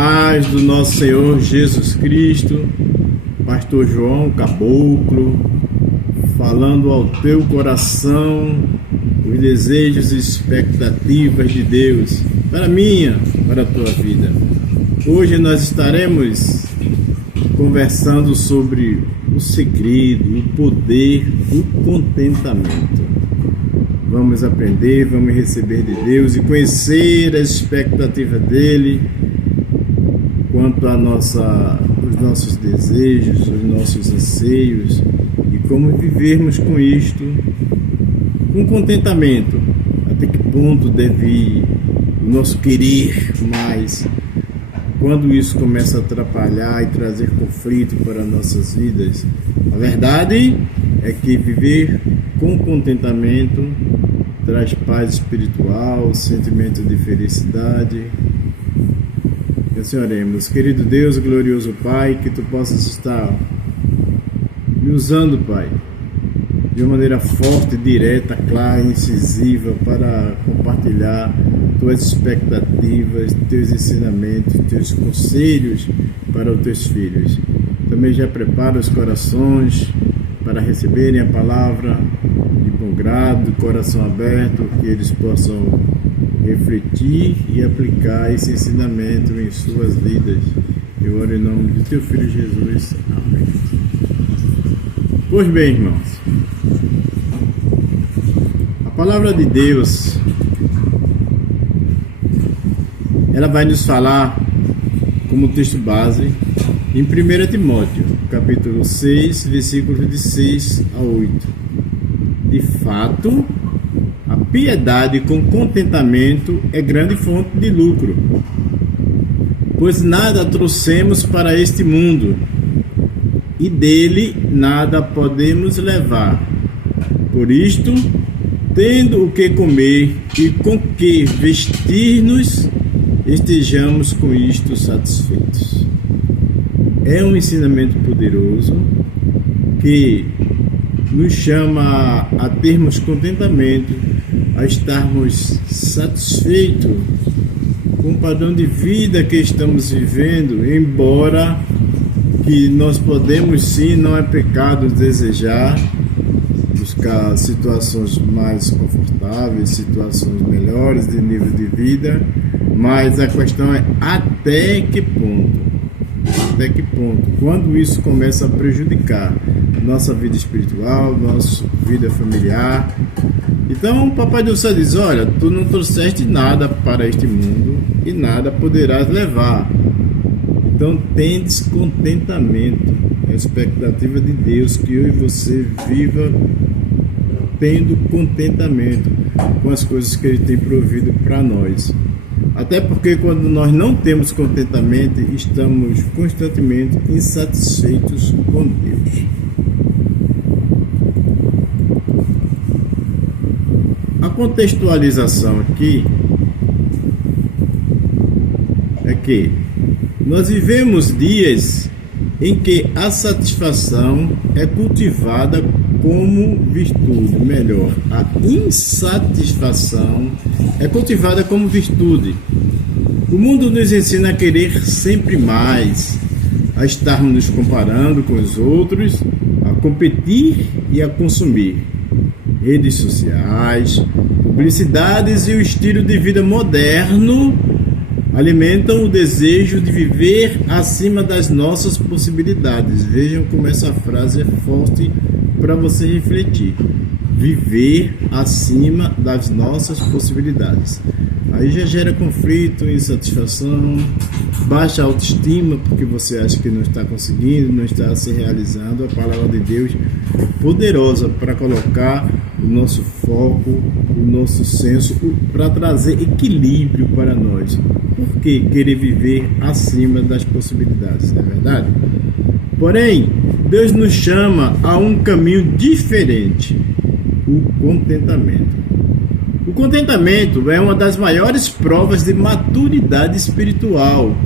paz do nosso Senhor Jesus Cristo, Pastor João Caboclo, falando ao teu coração os desejos e expectativas de Deus para a minha, para a tua vida. Hoje nós estaremos conversando sobre o segredo, o poder do contentamento. Vamos aprender, vamos receber de Deus e conhecer a expectativa dele quanto a os nossos desejos, os nossos anseios e como vivermos com isto, com contentamento. Até que ponto deve ir o nosso querer mais, quando isso começa a atrapalhar e trazer conflito para nossas vidas. A verdade é que viver com contentamento traz paz espiritual, sentimento de felicidade. Assim oremos. Querido Deus, glorioso Pai, que Tu possas estar me usando, Pai, de uma maneira forte, direta, clara, incisiva, para compartilhar Tuas expectativas, Teus ensinamentos, Teus conselhos para os Teus filhos. Também já prepara os corações para receberem a palavra de bom grado, coração aberto, que eles possam refletir e aplicar esse ensinamento em suas vidas. Eu oro em nome de Teu Filho Jesus. Amém. Pois bem, irmãos, a palavra de Deus, ela vai nos falar como texto base em 1 Timóteo, capítulo 6, versículos de 6 a 8. De fato, a piedade com contentamento é grande fonte de lucro, pois nada trouxemos para este mundo, e dele nada podemos levar. Por isto, tendo o que comer e com que vestir-nos, estejamos com isto satisfeitos. É um ensinamento poderoso que nos chama a termos contentamento, a estarmos satisfeitos com o padrão de vida que estamos vivendo, embora que nós podemos sim, não é pecado desejar, buscar situações mais confortáveis, situações melhores de nível de vida, mas a questão é até que ponto? Até que ponto? Quando isso começa a prejudicar nossa vida espiritual, nossa vida familiar. Então o Papai do Céu diz: olha, tu não trouxeste nada para este mundo e nada poderás levar. Então tendes contentamento. É a expectativa de Deus que eu e você viva tendo contentamento com as coisas que Ele tem provido para nós. Até porque quando nós não temos contentamento, estamos constantemente insatisfeitos com Deus. A contextualização aqui é que nós vivemos dias em que a satisfação é cultivada como virtude, melhor, a insatisfação é cultivada como virtude. O mundo nos ensina a querer sempre mais, a estarmos nos comparando com os outros, a competir e a consumir. Redes sociais, publicidades e o estilo de vida moderno alimentam o desejo de viver acima das nossas possibilidades. Vejam como essa frase é forte para você refletir. Viver acima das nossas possibilidades. Aí já gera conflito, insatisfação, baixa autoestima, porque você acha que não está conseguindo, não está se realizando. A palavra de Deus é poderosa para colocar o nosso foco, o nosso senso, para trazer equilíbrio para nós. Por que querer viver acima das possibilidades, não é verdade? Porém, Deus nos chama a um caminho diferente, o contentamento. O contentamento é uma das maiores provas de maturidade espiritual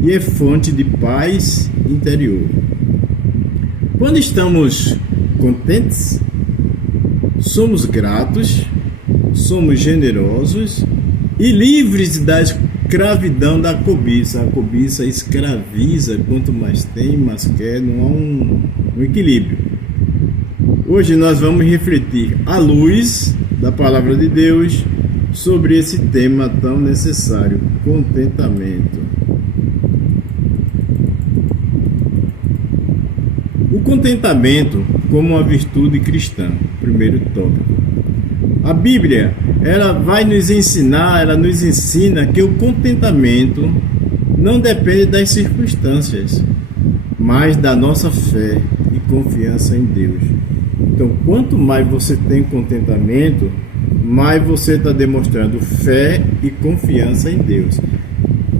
e é fonte de paz interior. Quando estamos contentes, somos gratos, somos generosos e livres das escravidão da cobiça. A cobiça escraviza, quanto mais tem, mais quer, não há um equilíbrio. Hoje nós vamos refletir à luz da palavra de Deus sobre esse tema tão necessário, contentamento. O contentamento como uma virtude cristã, primeiro tópico. A Bíblia, ela vai nos ensinar, ela nos ensina que o contentamento não depende das circunstâncias, mas da nossa fé e confiança em Deus. Então, quanto mais você tem contentamento, mais você está demonstrando fé e confiança em Deus.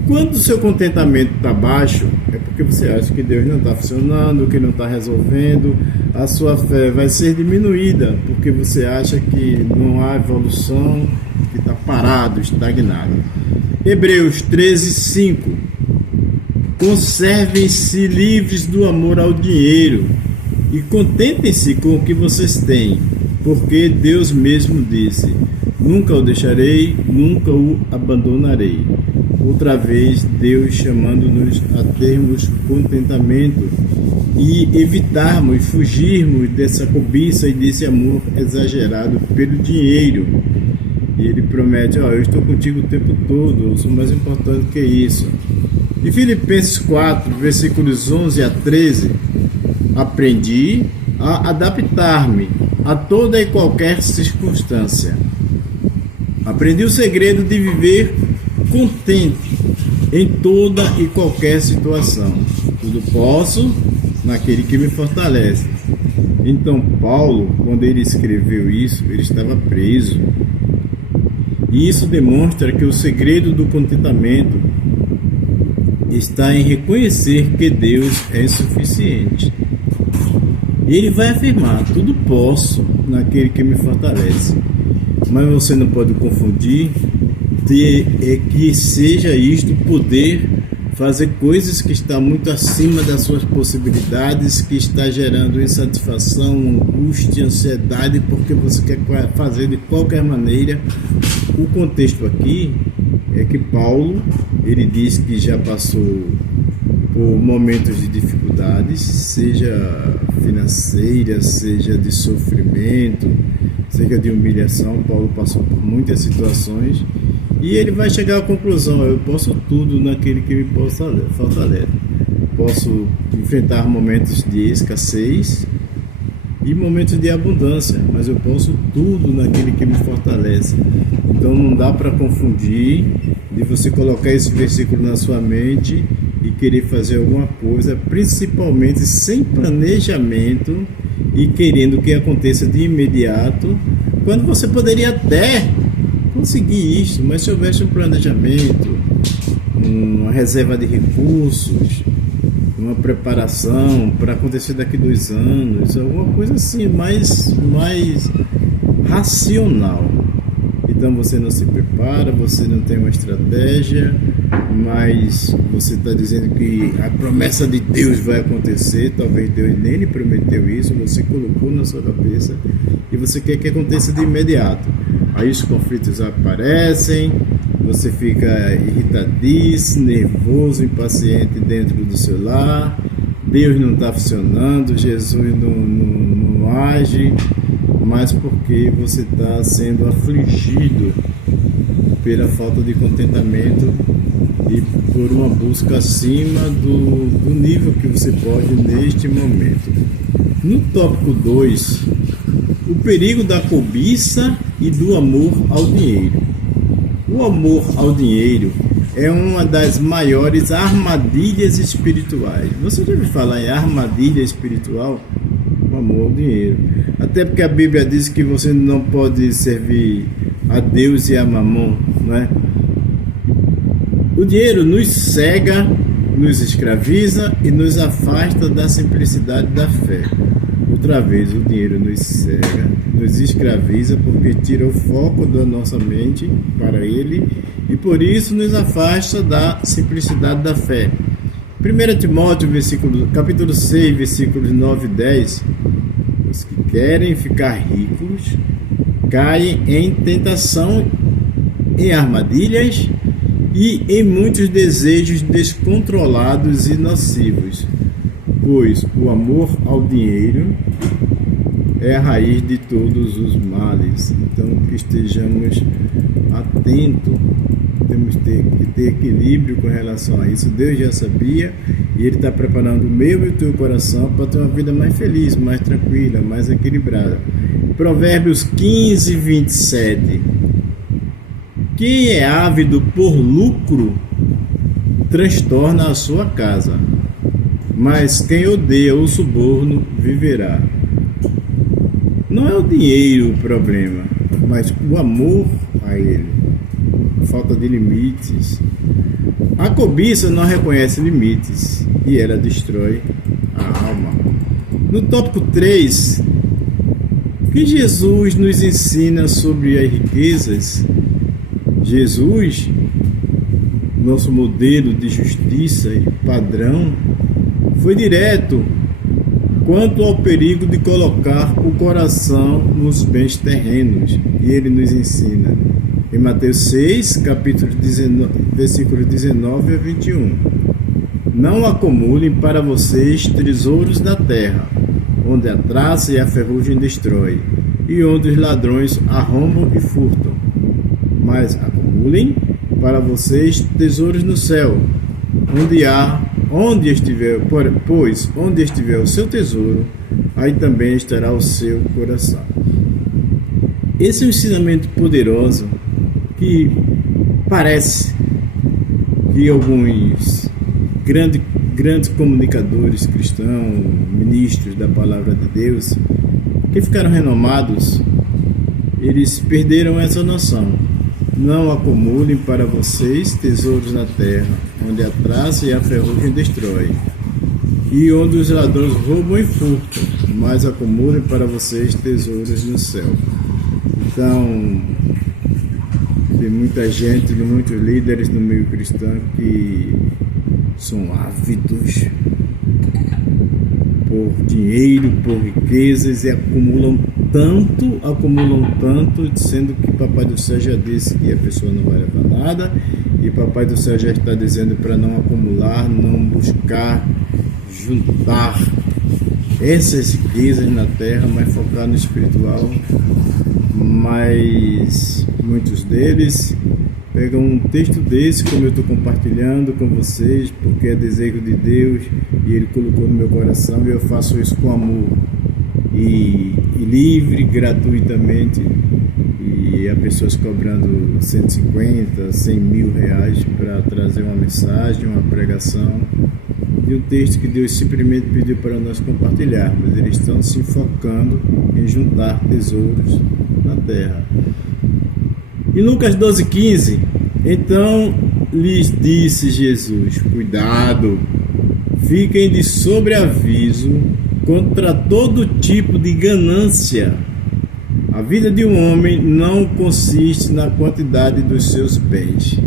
Quando o seu contentamento está baixo, é porque você acha que Deus não está funcionando, que não está resolvendo. A sua fé vai ser diminuída, porque você acha que não há evolução, que está parado, estagnado. Hebreus 13:5. Conservem-se livres do amor ao dinheiro e contentem-se com o que vocês têm, porque Deus mesmo disse: nunca o deixarei, nunca o abandonarei. Outra vez, Deus chamando-nos a termos contentamento e evitarmos, fugirmos dessa cobiça e desse amor exagerado pelo dinheiro. E Ele promete: eu estou contigo o tempo todo, eu sou mais importante que isso. Em Filipenses 4, versículos 11 a 13, aprendi a adaptar-me a toda e qualquer circunstância. Aprendi o segredo de viver contente em toda e qualquer situação. Tudo posso naquele que me fortalece. Então Paulo, quando ele escreveu isso, ele estava preso. E isso demonstra que o segredo do contentamento está em reconhecer que Deus é suficiente. Ele vai afirmar: tudo posso naquele que me fortalece. Mas você não pode confundir que seja isto poder fazer coisas que está muito acima das suas possibilidades, que está gerando insatisfação, angústia, ansiedade, porque você quer fazer de qualquer maneira. O contexto aqui é que Paulo, ele diz que já passou por momentos de dificuldades, seja financeira, seja de sofrimento, seja de humilhação. Paulo passou por muitas situações e ele vai chegar à conclusão: eu posso tudo naquele que me fortalece. Posso enfrentar momentos de escassez e momentos de abundância, mas eu posso tudo naquele que me fortalece. Então não dá para confundir de você colocar esse versículo na sua mente e querer fazer alguma coisa, principalmente sem planejamento e querendo que aconteça de imediato, quando você poderia até conseguir isso, mas se houvesse um planejamento, uma reserva de recursos, uma preparação para acontecer daqui a 2 anos, alguma coisa assim, mais racional. Então você não se prepara, você não tem uma estratégia, mas você está dizendo que a promessa de Deus vai acontecer. Talvez Deus nem lhe prometeu isso, você colocou na sua cabeça e você quer que aconteça de imediato. Aí os conflitos aparecem, você fica irritadíssimo, nervoso, impaciente dentro do seu lar. Deus não está funcionando, Jesus não age, mas porque você está sendo afligido pela falta de contentamento e por uma busca acima do nível que você pode neste momento. No tópico 2, o perigo da cobiça e do amor ao dinheiro. O amor ao dinheiro é uma das maiores armadilhas espirituais. Você já ouviu falar em armadilha espiritual? O amor ao dinheiro. Até porque a Bíblia diz que você não pode servir a Deus e a Mamon, não é? O dinheiro nos cega, nos escraviza e nos afasta da simplicidade da fé. Outra vez, o dinheiro nos cega, nos escraviza porque tira o foco da nossa mente para ele e por isso nos afasta da simplicidade da fé. 1 Timóteo, capítulo 6, versículos 9 e 10. Os que querem ficar ricos caem em tentação, em armadilhas e em muitos desejos descontrolados e nocivos, pois o amor ao dinheiro é a raiz de todos os males. Então, que estejamos atentos, temos que ter equilíbrio com relação a isso. Deus já sabia e Ele está preparando o meu e o teu coração para ter uma vida mais feliz, mais tranquila, mais equilibrada. Provérbios 15, 27. Quem é ávido por lucro transtorna a sua casa, mas quem odeia o suborno viverá. Não é o dinheiro o problema, mas o amor a ele, a falta de limites. A cobiça não reconhece limites e ela destrói a alma. No tópico 3, o que Jesus nos ensina sobre as riquezas? Jesus, nosso modelo de justiça e padrão, foi direto quanto ao perigo de colocar o coração nos bens terrenos, e ele nos ensina em Mateus 6, capítulo 19, versículos 19 a 21. Não acumulem para vocês tesouros da terra, onde a traça e a ferrugem destrói, e onde os ladrões arrombam e furtam. Mas acumulem para vocês tesouros no céu, onde estiver o seu tesouro, aí também estará o seu coração. Esse é um ensinamento poderoso que parece que alguns grandes comunicadores cristãos, ministros da palavra de Deus, que ficaram renomados, eles perderam essa noção. Não acumulem para vocês tesouros na terra, onde a traça e a ferrugem destrói, e onde os ladrões roubam e furtam, mas acumulem para vocês tesouros no céu. Então, tem muita gente, muitos líderes no meio cristão que são ávidos por dinheiro, por riquezas, e acumulam tanto, sendo que Papai do Céu já disse que a pessoa não vai levar nada, e Papai do Céu já está dizendo para não acumular, não buscar juntar essas riquezas na terra, mas focar no espiritual. Mas muitos deles pegam um texto desse, como eu estou compartilhando com vocês, porque é desejo de Deus e Ele colocou no meu coração, e eu faço isso com amor e livre, gratuitamente, e há pessoas cobrando 150, 100 mil reais para trazer uma mensagem, uma pregação de um texto que Deus simplesmente pediu para nós compartilharmos. Eles estão se focando em juntar tesouros na terra. Em Lucas 12,15, então lhes disse Jesus: cuidado, fiquem de sobreaviso contra todo tipo de ganância. A vida de um homem não consiste na quantidade dos seus bens.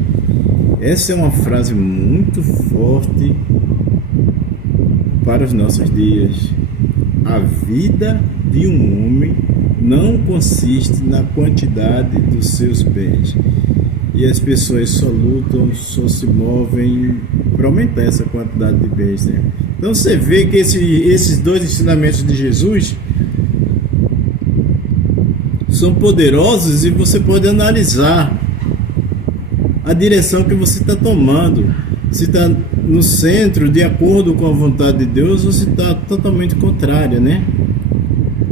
Essa é uma frase muito forte para os nossos dias. A vida de um homem não consiste na quantidade dos seus bens. E as pessoas só lutam, só se movem para aumentar essa quantidade de bens, né? Então você vê que esses dois ensinamentos de Jesus são poderosos, e você pode analisar a direção que você está tomando. Se está no centro, de acordo com a vontade de Deus, ou se está totalmente contrária, né?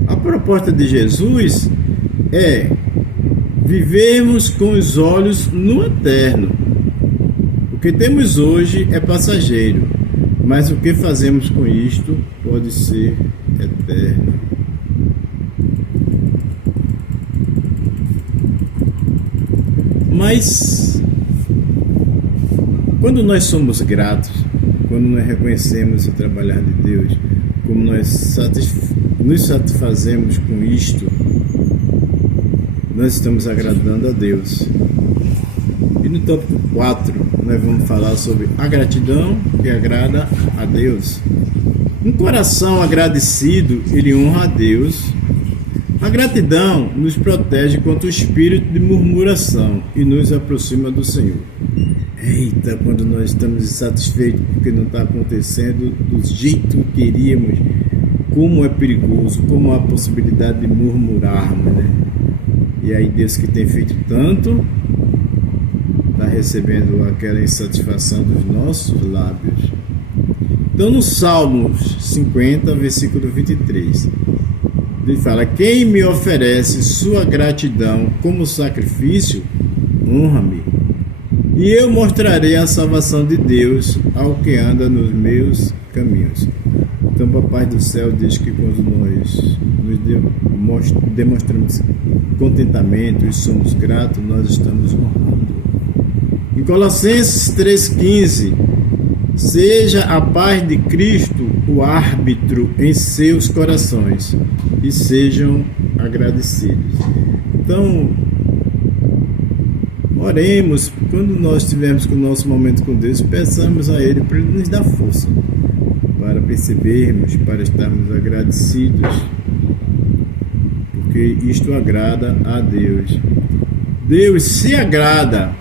A proposta de Jesus é vivermos com os olhos no eterno. O que temos hoje é passageiro, mas o que fazemos com isto pode ser eterno. Mas quando nós somos gratos, quando nós reconhecemos o trabalhar de Deus, como nós nos satisfazemos com isto, nós estamos agradando a Deus. E no tópico 4, nós vamos falar sobre a gratidão que agrada a Deus. Um coração agradecido, ele honra a Deus. A gratidão nos protege contra o espírito de murmuração e nos aproxima do Senhor. Eita, quando nós estamos insatisfeitos porque não está acontecendo do jeito que queríamos, como é perigoso, como há a possibilidade de murmurarmos, né? E aí Deus, que tem feito tanto, está recebendo aquela insatisfação dos nossos lábios. Então, no Salmos 50, versículo 23, ele fala: quem me oferece sua gratidão como sacrifício, honra-me, e eu mostrarei a salvação de Deus ao que anda nos meus caminhos. Então, Papai do céu diz que quando nós nos demonstramos contentamento e somos gratos, nós estamos honrando. Em Colossenses 3,15, seja a paz de Cristo o árbitro em seus corações e sejam agradecidos. Então, oremos, quando nós estivermos com o nosso momento com Deus, peçamos a Ele para Ele nos dar força, para percebermos, para estarmos agradecidos, porque isto agrada a Deus. Deus se agrada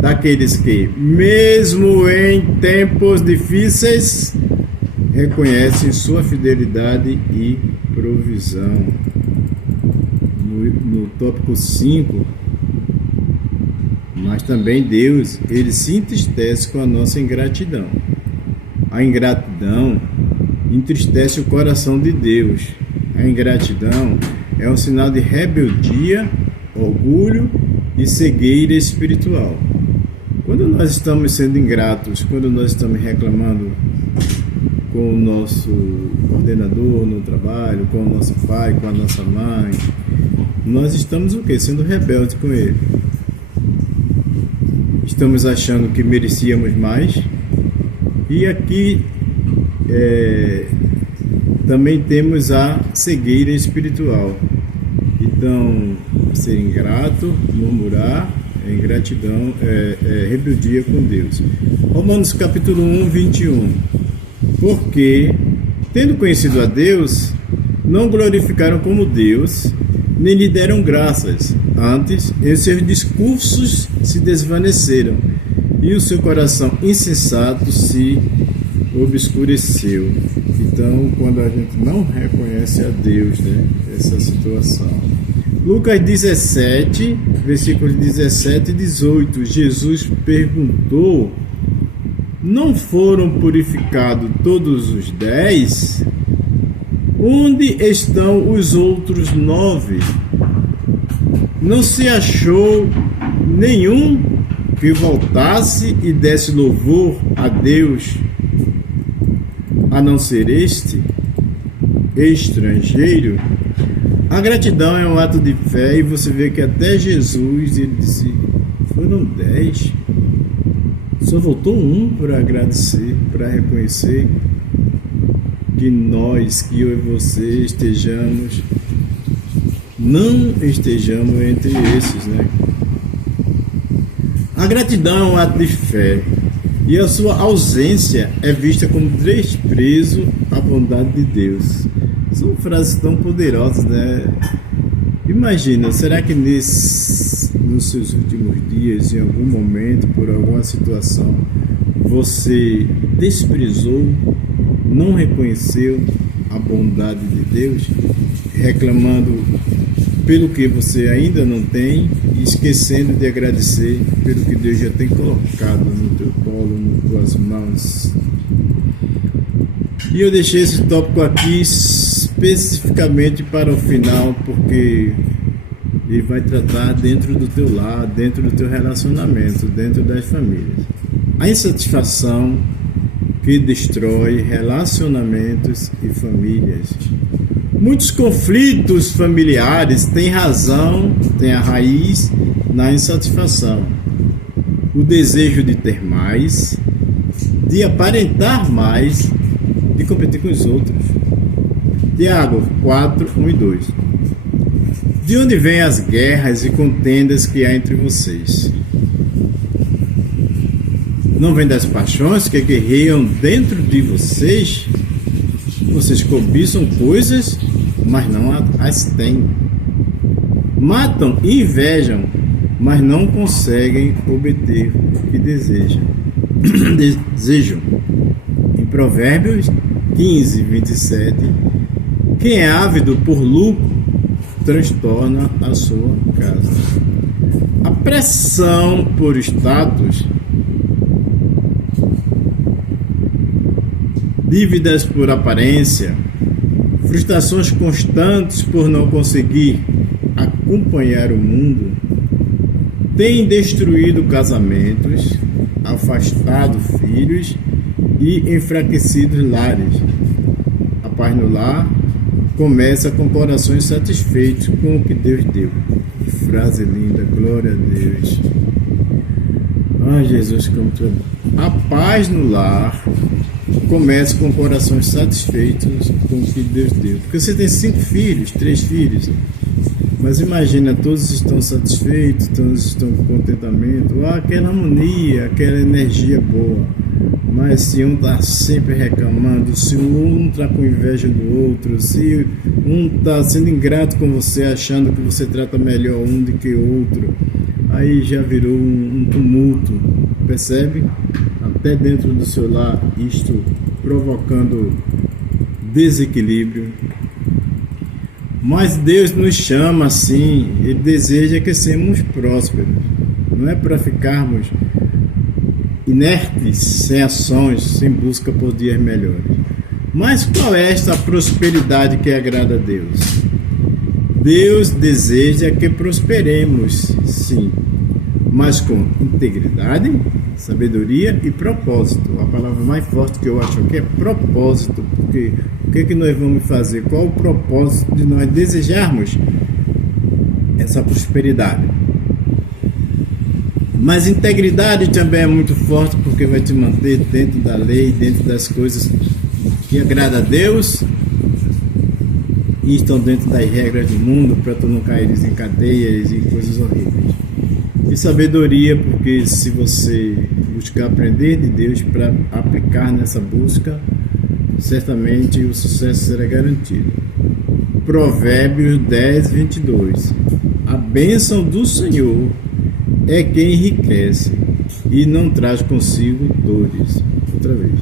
daqueles que, mesmo em tempos difíceis, reconhecem sua fidelidade e provisão. No tópico 5, mas também Deus, Ele se entristece com a nossa ingratidão. A ingratidão entristece o coração de Deus. A ingratidão é um sinal de rebeldia, orgulho e cegueira espiritual. Quando nós estamos sendo ingratos, quando nós estamos reclamando com o nosso coordenador no trabalho, com o nosso pai, com a nossa mãe, nós estamos o quê? Sendo rebeldes com ele. Estamos achando que merecíamos mais. E aqui também temos a cegueira espiritual. Então, ser ingrato, murmurar, ingratidão, rebeldia com Deus. Romanos capítulo 1, 21. Porque, tendo conhecido a Deus, não glorificaram como Deus, nem lhe deram graças. Antes, em seus discursos se desvaneceram, e o seu coração insensato se obscureceu. Então, quando a gente não reconhece a Deus, né, essa situação. Lucas 17, versículos 17 e 18, Jesus perguntou: não foram purificados todos os 10? Onde estão os outros 9? Não se achou nenhum que voltasse e desse louvor a Deus, a não ser este estrangeiro? A gratidão é um ato de fé, e você vê que até Jesus, ele disse: foram 10, só voltou um para agradecer, para reconhecer que nós, que eu e você não estejamos entre esses, né? A gratidão é um ato de fé, e a sua ausência é vista como desprezo à bondade de Deus. São frases tão poderosas, né? Imagina, será que nos seus últimos dias, em algum momento, por alguma situação, você desprezou, não reconheceu a bondade de Deus, reclamando pelo que você ainda não tem e esquecendo de agradecer pelo que Deus já tem colocado no teu colo, nas tuas mãos? E eu deixei esse tópico aqui especificamente para o final, porque ele vai tratar dentro do teu lar, dentro do teu relacionamento, dentro das famílias. A insatisfação que destrói relacionamentos e famílias. Muitos conflitos familiares têm a raiz na insatisfação. O desejo de ter mais, de aparentar mais, de competir com os outros. Tiago 4, 1 e 2. De onde vêm as guerras e contendas que há entre vocês? Não vem das paixões que guerreiam dentro de vocês? Vocês cobiçam coisas, mas não as têm. Matam e invejam mas não conseguem obter o que desejam. Em Provérbios 15, 27, quem é ávido por lucro transtorna a sua casa. A pressão por status, dívidas por aparência, frustrações constantes por não conseguir acompanhar o mundo, têm destruído casamentos, afastado filhos e enfraquecido lares. A paz no lar começa com corações satisfeitos com o que Deus deu. Que frase linda, glória a Deus. Ai, Jesus, como tu é bom. A paz no lar começa com corações satisfeitos com o que Deus deu. Porque você tem 5 filhos, 3 filhos, mas imagina, todos estão satisfeitos, todos estão com contentamento, aquela harmonia, aquela energia boa. Mas se um está sempre reclamando, se um está com inveja do outro, se um está sendo ingrato com você, achando que você trata melhor um do que o outro, aí já virou um tumulto, percebe? Até dentro do seu lar, isto provocando desequilíbrio. Mas Deus nos chama assim, Ele deseja que sejamos prósperos, não é para ficarmos inertes, sem ações, sem busca por dias melhores. Mas qual é esta prosperidade que agrada a Deus? Deus deseja que prosperemos, sim, mas com integridade, sabedoria e propósito. A palavra mais forte que eu acho aqui é propósito, porque o que é que nós vamos fazer? Qual o propósito de nós desejarmos essa prosperidade? Mas integridade também é muito forte, porque vai te manter dentro da lei, dentro das coisas que agrada a Deus e estão dentro das regras do mundo, para tu não cair em cadeias e coisas horríveis. E sabedoria, porque se você buscar aprender de Deus para aplicar nessa busca, certamente o sucesso será garantido. Provérbios 10, 22. A bênção do Senhor é quem enriquece e não traz consigo dores. Outra vez.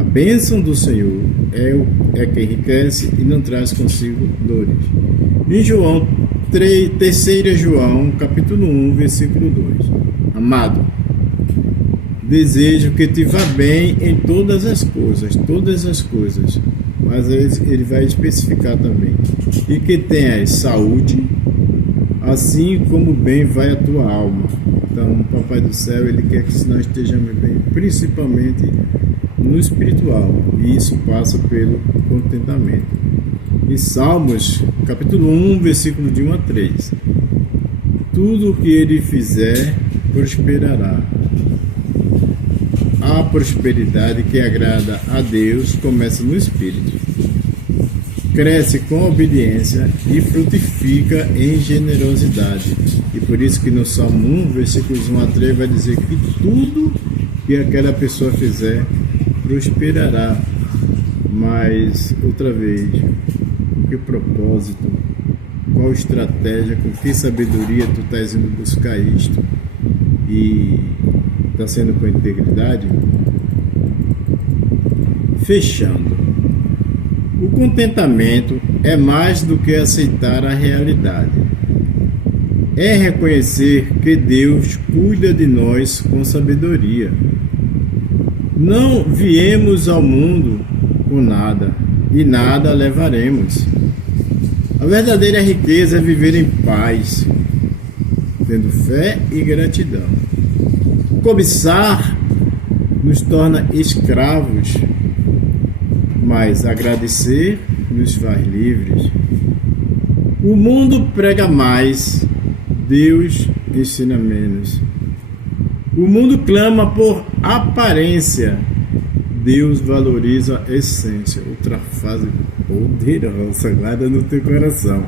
A bênção do Senhor é quem enriquece e não traz consigo dores. Em João 3 João, capítulo 1, versículo 2. Amado, desejo que te vá bem em todas as coisas, mas ele vai especificar também, e que tenhas saúde, assim como bem vai a tua alma. Então, o Papai do Céu, Ele quer que nós estejamos bem, principalmente no espiritual, e isso passa pelo contentamento. Em Salmos, capítulo 1, versículo de 1 a 3. Tudo o que ele fizer prosperará. A prosperidade que agrada a Deus começa no espírito, cresce com obediência e frutifica em generosidade. E por isso que no Salmo 1, versículos 1 a 3 vai dizer que tudo que aquela pessoa fizer prosperará. Mas, outra vez, que propósito, qual estratégia, com que sabedoria tu estás indo buscar isto e está sendo com integridade? Fechando, o contentamento é mais do que aceitar a realidade, é reconhecer que Deus cuida de nós com sabedoria. Não viemos ao mundo com nada e nada levaremos. A verdadeira riqueza é viver em paz, tendo fé e gratidão. Cobiçar nos torna escravos, mas agradecer nos faz livres. O mundo prega mais, Deus ensina menos. O mundo clama por aparência, Deus valoriza a essência. Outra frase poderosa, guarda no teu coração.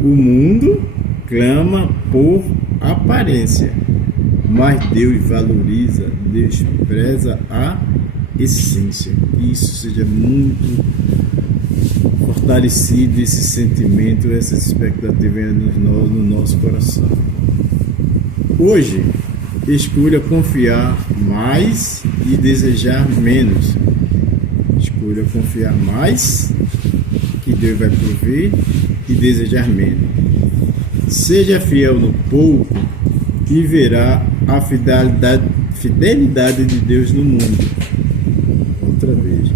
O mundo clama por aparência, mas Deus valoriza, Deus preza a essência. Que isso seja muito fortalecido, esse sentimento, essa expectativa no nosso coração. Hoje, escolha confiar mais e desejar menos. Escolha confiar mais, que Deus vai prover, e desejar menos. Seja fiel no pouco e verá a fidelidade de Deus no mundo. Outra vez.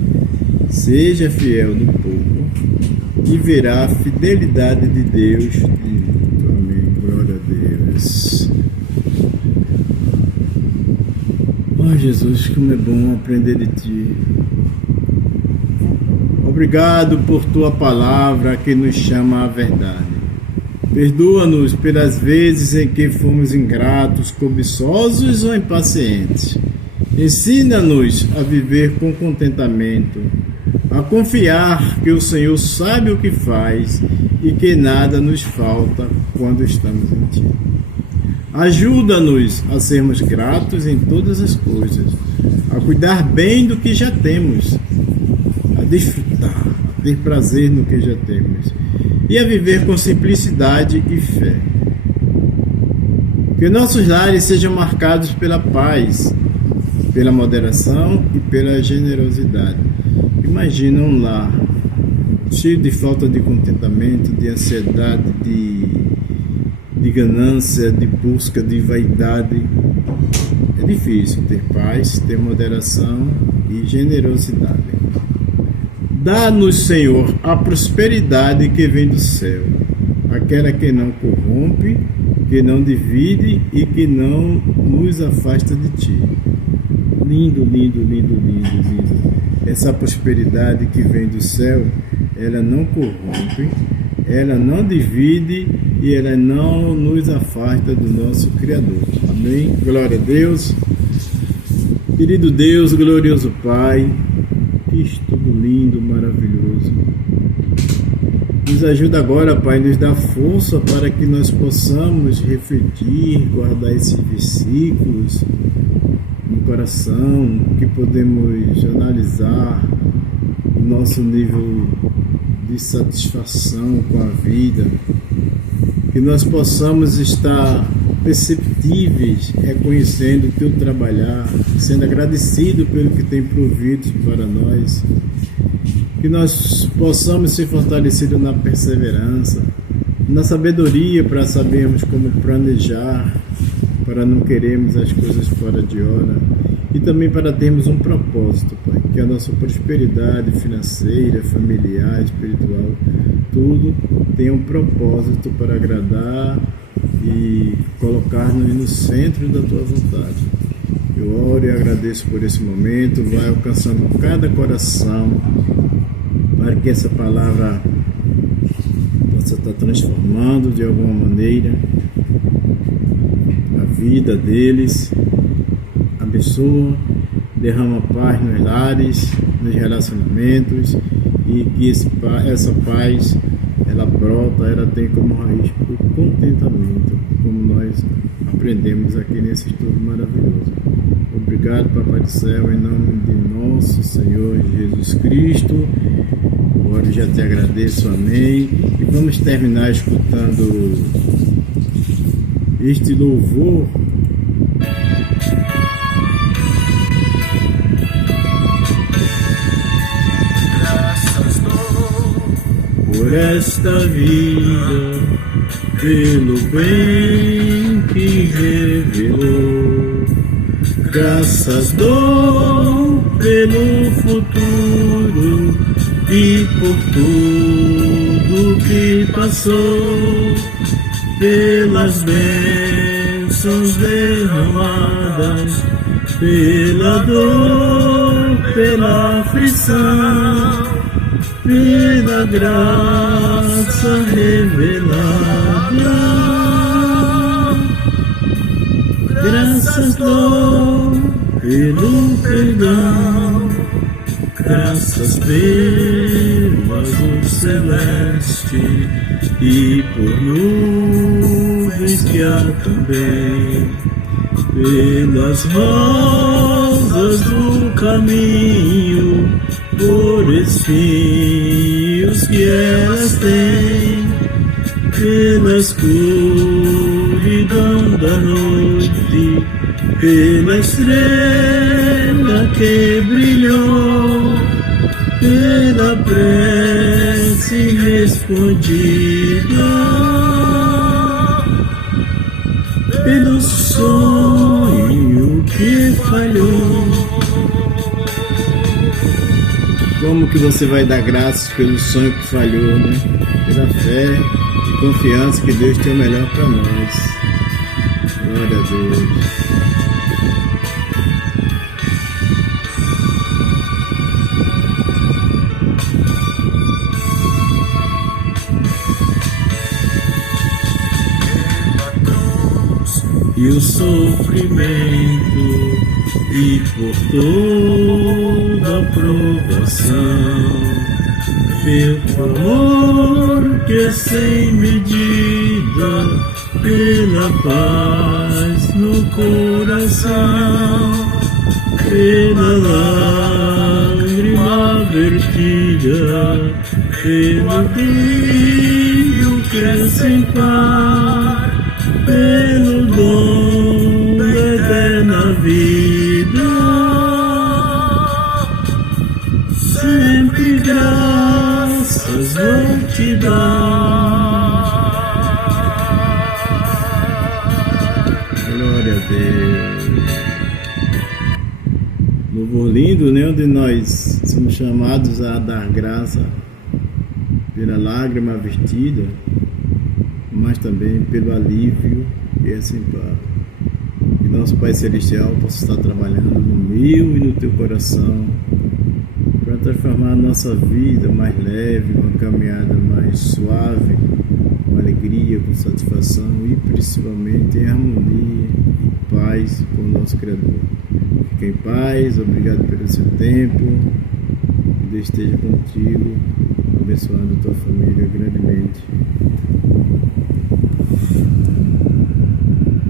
Seja fiel no pouco e verá a fidelidade de Deus no mundo. Amém. Glória a Deus. Oh, Jesus, como é bom aprender de Ti. Obrigado por Tua palavra que nos chama à verdade. Perdoa-nos pelas vezes em que fomos ingratos, cobiçosos ou impacientes. Ensina-nos a viver com contentamento, a confiar que o Senhor sabe o que faz e que nada nos falta quando estamos em Ti. Ajuda-nos a sermos gratos em todas as coisas, a cuidar bem do que já temos, a desfrutar, a ter prazer no que já temos e a viver com simplicidade e fé. Que nossos lares sejam marcados pela paz, pela moderação e pela generosidade. Imagina um lar cheio de falta de contentamento, de ansiedade, de ganância, de busca, de vaidade. É difícil ter paz, ter moderação e generosidade. Dá-nos, Senhor, a prosperidade que vem do céu, aquela que não corrompe, que não divide e que não nos afasta de Ti. Lindo, lindo, lindo, lindo, lindo. Essa prosperidade que vem do céu, ela não corrompe, ela não divide e ela não nos afasta do nosso Criador. Amém? Glória a Deus. Querido Deus, glorioso Pai, que estudo lindo, maravilhoso. Nos ajuda agora, Pai, nos dá força para que nós possamos refletir, guardar esses versículos no coração, que podemos analisar o nosso nível de satisfação com a vida, que nós possamos estar perceptíveis, reconhecendo o Teu trabalhar, sendo agradecido pelo que tem provido para nós, que nós possamos ser fortalecidos na perseverança, na sabedoria para sabermos como planejar, para não querermos as coisas fora de hora, e também para termos um propósito, Pai, que a nossa prosperidade financeira, familiar, espiritual, tudo tenha um propósito para agradar e colocar-nos no centro da Tua vontade. Eu oro e agradeço por esse momento, vai alcançando cada coração, para que essa palavra possa estar transformando de alguma maneira a vida deles. Abençoa, derrama paz nos lares, nos relacionamentos, e que essa paz, ela brota, ela tem como raiz o contentamento, como nós aprendemos aqui nesse estudo maravilhoso. Obrigado, Papai do Céu, em nome de nosso Senhor Jesus Cristo. Agora eu já te agradeço, amém. E vamos terminar escutando este louvor. Por esta vida, pelo bem que revelou, graças dou pelo futuro e por tudo que passou, pelas bênçãos derramadas, pela dor, pela aflição, pela graça revelada. Graças dou pelo perdão, graças pelo azul celeste e por nuvens que há também, pelas rosas do caminho, por espinhos que elas têm, pelas cores escuridão da noite, pela estrela que brilhou, pela prece respondida, pelo sonho que falhou. Como que você vai dar graças pelo sonho que falhou, né? Pela fé e confiança que Deus tem o melhor para nós. Glória a Deus. E o sofrimento e por toda a provação, pelo amor que é sem medida, pela paz no coração, pela lágrima vertida, pelo rio que sem par, pelo dom da eterna vida, sempre graças vou te dar. Glória a Deus. Louvor lindo, né? Onde nós somos chamados a dar graça pela lágrima vertida, mas também pelo alívio e assim par. Que nosso Pai Celestial possa estar trabalhando no meu e no teu coração para transformar a nossa vida mais leve, uma caminhada mais suave, com alegria, com satisfação e principalmente em harmonia e paz com o nosso Criador. Fique em paz, obrigado pelo seu tempo, que Deus esteja contigo, abençoando tua família grandemente.